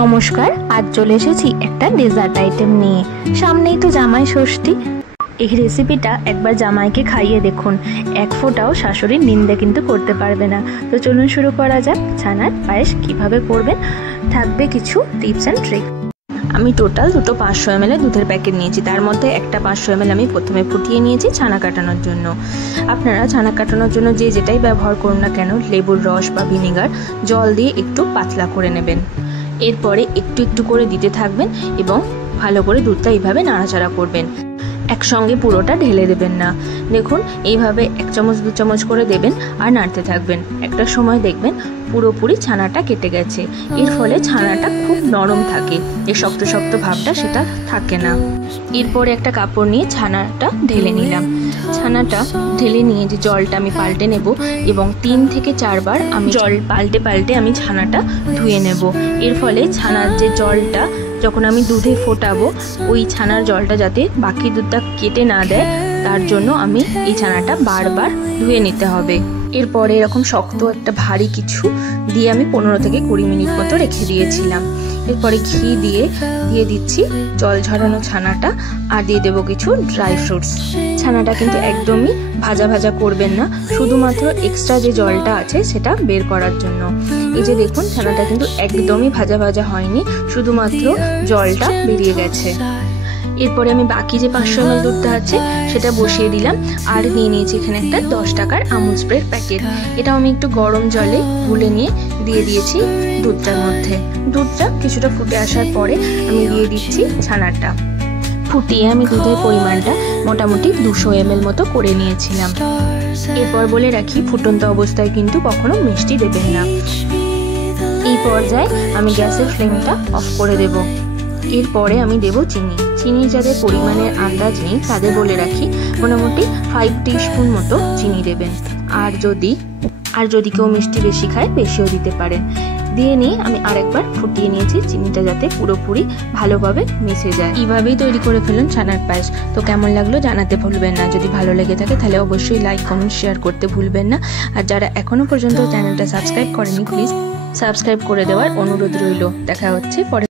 নমস্কার, আজ চলে এসেছি একটা ডেজার্ট আইটেম নিয়ে। সামনেই তো জামাই ষষ্ঠী। এই রেসিপিটা একবার জামাইকে খাইয়ে দেখুন, এক ফোঁটাও শাশুড়ির নিন্দে কিন্তু করতে পারবে না। তো চলুন শুরু করা যাক। ছানার পায়েস কিভাবে করবেন, থাকবে কিছু টিপস অ্যান্ড ট্রিক। আমি টোটাল দুটো 500 ml দুধের প্যাকেট নিয়েছি। তার মধ্যে একটা 500 ml আমি প্রথমে ফুটিয়ে নিয়েছি ছানা কাটানোর জন্য। আপনারা ছানা কাটানোর জন্য যে যেটাই ব্যবহার করুন না কেন, লেবুর রস বা ভিনেগার জল দিয়ে একটু পাতলা করে নেবেন। এরপরে একটু একটু করে দিতে থাকবেন এবং ভালো করে দুধটা এইভাবে নাড়াচাড়া করবেন। একসঙ্গে পুরোটা ঢেলে দেবেন না। দেখুন এইভাবে 1 চামচ 2 চামচ করে দেবেন আর নাড়তে থাকবেন। একটা সময় দেখবেন পুরোপুরি ছানাটা কেটে গেছে। এর ফলে ছানাটা খুব নরম থাকে, এর শক্ত শক্ত ভাবটা সেটা থাকে না। এরপরে একটা কাপড় নিয়ে ছানাটা ঢেলে নিলাম। ছানাটা ঢেলে নিয়ে যে জলটা আমি পাল্টে নেব এবং 3 থেকে 4 বার আমি জল পাল্টে পাল্টে আমি ছানাটা ধুয়ে নেব। এর ফলে ছানার যে জলটা যখন আমি দুধে ফোটাবো, ওই ছানার জলটা যাতে বাকি দুধটা কেটে না দেয়, তার জন্য আমি এই ছানাটা বারবার ধুয়ে নিতে হবে। এরপরে এরকম শক্ত একটা ভারী কিছু দিয়ে আমি 15 থেকে 20 মিনিট মতো রেখে দিয়েছিলাম। এরপরে ঘি দিয়ে দিচ্ছি জল ঝরানো ছানাটা আর দিয়ে দেবো কিছু ড্রাই ফ্রুটস। ছানাটা কিন্তু একদমই ভাজা ভাজা করবেন না, শুধুমাত্র এক্সট্রা যে জলটা আছে সেটা বের করার জন্য। এই যে দেখুন ছানাটা কিন্তু একদমই ভাজা ভাজা হয়নি, শুধুমাত্র জলটা বেরিয়ে গেছে। এরপরে আমি বাকি যে 500 ml দুধটা আছে সেটা বসিয়ে দিলাম আর নিয়ে নিয়েছি এখানে একটা 10 টাকার আমুল স্প্রের প্যাকেট। এটাও আমি একটু গরম জলে গুলে নিয়ে দিয়ে দিয়েছি দুধটার মধ্যে। দুধটা কিছুটা ফুটে আসার পরে আমি দিয়ে দিচ্ছি ছানাটা। ফুটিয়ে আমি দুধের পরিমাণটা মোটামুটি 200 ml মতো করে নিয়েছিলাম। এরপর বলে রাখি, ফুটন্ত অবস্থায় কিন্তু কখনো মিষ্টি দেবেন না। এই পর্যায়ে আমি গ্যাসের ফ্লেমটা অফ করে দেব। এরপরে আমি দেব চিনি। চিনি যাদের পরিমাণের আন্দাজ নেই তাদের বলে রাখি, মোটামুটি 5 টিস্পুন মতো চিনি দেবেন। আর যদি কেউ মিষ্টি বেশি খায়, বেশিও দিতে পারেন। দিয়ে নিয়ে আমি আরেকবার ফুটিয়ে নিয়েছি, চিনিটা যাতে পুরোপুরি ভালোভাবে মিশে যায়। এইভাবেই তৈরি করে ফেলুন ছানার পায়েস। তো কেমন লাগলো জানাতে ভুলবেন না। যদি ভালো লেগে থাকে তাহলে অবশ্যই লাইক, কমেন্ট, শেয়ার করতে ভুলবেন না। আর যারা এখনো পর্যন্ত চ্যানেলটা সাবস্ক্রাইব করেনি, প্লিজ সাবস্ক্রাইব করে দেওয়ার অনুরোধ রইল। দেখা হচ্ছে পরে।